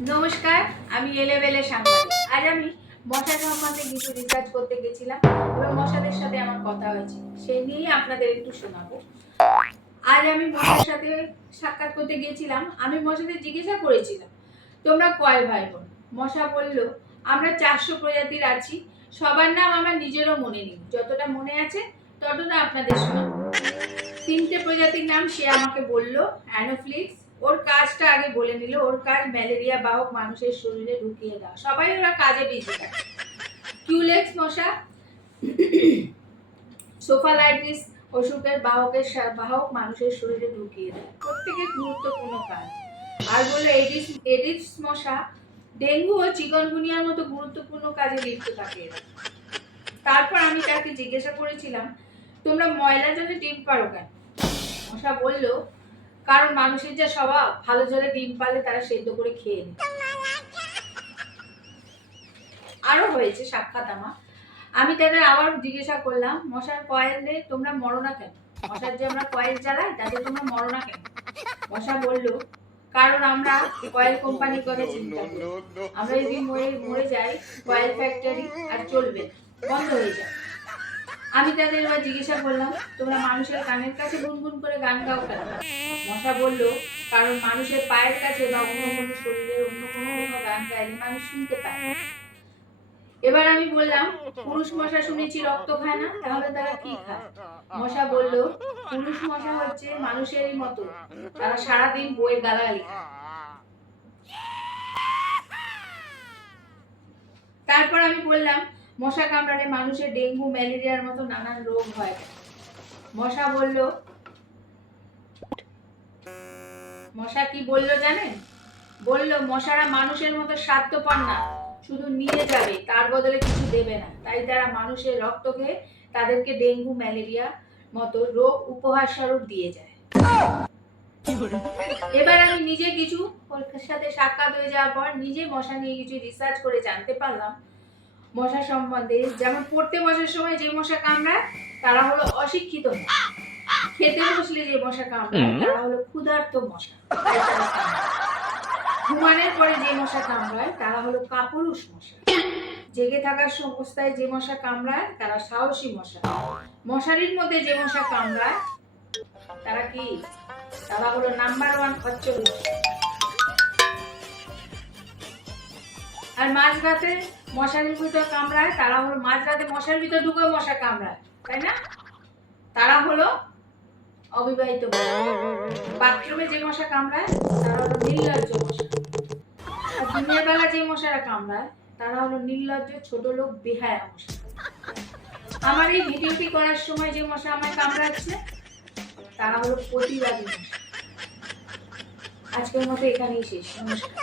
নমস্কার, আমি এলেবেলে সাংবাদিক। আজ আমি মশা সম্বন্ধে কিছু রিসার্চ করতে গেছিলাম এবং মশাদের সাথে আমার কথা হয়েছে। সেই নিয়েই আপনাদের একটু শোনাবো। আজ আমি মশার সাথে সাক্ষাৎ করতে গিয়েছিলাম আমি মশাদের জিজ্ঞাসা করেছিলাম, তোমরা কয় ভাই বোন মশা বলল, আমরা চারশো প্রজাতির আছি। সবার নাম আমার নিজেরও মনে নেই। যতটা মনে আছে, ততটা আপনাদের শোনাবো। তিনটে প্রজাতির নাম সে আমাকে বলল, অ্যানোফ্লিক্স ওর কাজটা আগে বলে নিল, ওর কাজ ম্যালেরিয়া বাহক মানুষের শরীরে ঢুকিয়ে দেওয়া সবাই ওরা কাজে বিজি থাকে। কিউলেক্স মশা, সোফালাইটিস, অসুখের বাহকের বাহক মানুষের শরীরে ঢুকিয়ে দেয়। প্রত্যেকের গুরুত্বপূর্ণ কাজ। আর বলল এডিস এডিস মশা, ডেঙ্গু ও চিকনগুনিয়ার মতো গুরুত্বপূর্ণ কাজে লিপ্ত থাকে তারপর আমি তাকে জিজ্ঞাসা করেছিলাম, তোমরা ময়লা জলে ডিম পারো কেন? মশা বলল কারণ মানুষের যা স্বভাব, ভালো জলে ডিম পারলে তারা সেদ্ধ করে খেয়ে আরও হয়েছে সাক্ষাৎ আমার। আমি তাদের আবার জিজ্ঞাসা করলাম, মশার কয়েলে তোমরা মরো না কেন? মশার যে আমরা কয়েল জ্বালাই, তাতে তোমরা মরো না কেন? মশা বলল, কারণ আমরা কয়েল কোম্পানির কথা চিন্তা করি। আমরা যদি মরে মরে যাই, কয়েল ফ্যাক্টরি আর চলবে বন্ধ হয়ে যায়। আমি তাদের এবার জিজ্ঞাসা করলাম, তোমরা মানুষের কানের কাছে গুনগুন করে গান গাও কেন? মশা বলল, কারণ মানুষের পায়ের কাছে বা অন্য কোনো শরীরের অন্য কোনো কোনো গান গাইলে মানুষ শুনতে পায় এবার আমি বললাম, পুরুষ মশা শুনেছি রক্ত খায় না, তাহলে তারা কি খায়? মশা বলল, পুরুষ মশা হচ্ছে মানুষেরই মতো, তারা সারাদিন বইয়ের গালাগালি খায়। তারপর আমি বললাম মশা কামড়ালে মানুষের ডেঙ্গু, ম্যালেরিয়ার মতো নানান রোগ হয়। মশা বলল, মশা কি বলল জানেন? বলল, মশারা মানুষের মতো স্বার্থপর না, শুধু নিয়ে যাবে, তার বদলে কিছু দেবে না। তাই তারা মানুষের রক্ত খেয়ে তাদেরকে ডেঙ্গু, ম্যালেরিয়া মতো রোগ উপহার স্বরূপ দিয়ে যায়। এবার আমি নিজে কিছু সাথে সাক্ষাৎ হয়ে যাওয়ার পর নিজে মশা নিয়ে কিছু রিসার্চ করে জানতে পারলাম। মশা সম্বন্ধে। যেমন পড়তে বসার সময় যে মশা কামড়ায় তারা হলো অশিক্ষিত খেতে বসলে যে মশা কামড়ায় তারা হলো ক্ষুধার্ত মশা। ঘুমানোর পরে যে মশা কামড়ায় তারা হলো কাপুরুষ মশা। জেগে থাকার অবস্থায় যে মশা কামড়ায় তারা সাহসী মশা। মশারির মধ্যে যে মশা কামড়ায় তারা কি? তারা হলো নাম্বার ওয়ান খচ্চর আর মাঝরাতে মশারির ভিতর কামড়ায়, তারা হলো মাঝরাতে মশারির ভিতর ঢুকে মশা কামড়ায়, তাই না? তারা হলো অবিবাহিত বাথরুমে যে মশা কামড়ায়, তারা হলো নির্লজ্জ মশা। আর দিনের বেলা যে মশারা কামড়ায়, তারা হলো নির্লজ্জ ছোট লোক বেহায়া মশা। আমার এই ভিডিওটি করার সময় যে মশা আমায় কামড়াচ্ছে, তারা হলো প্রতিবাদী মশা। আজকের মতো এখানেই শেষ। নমস্কার।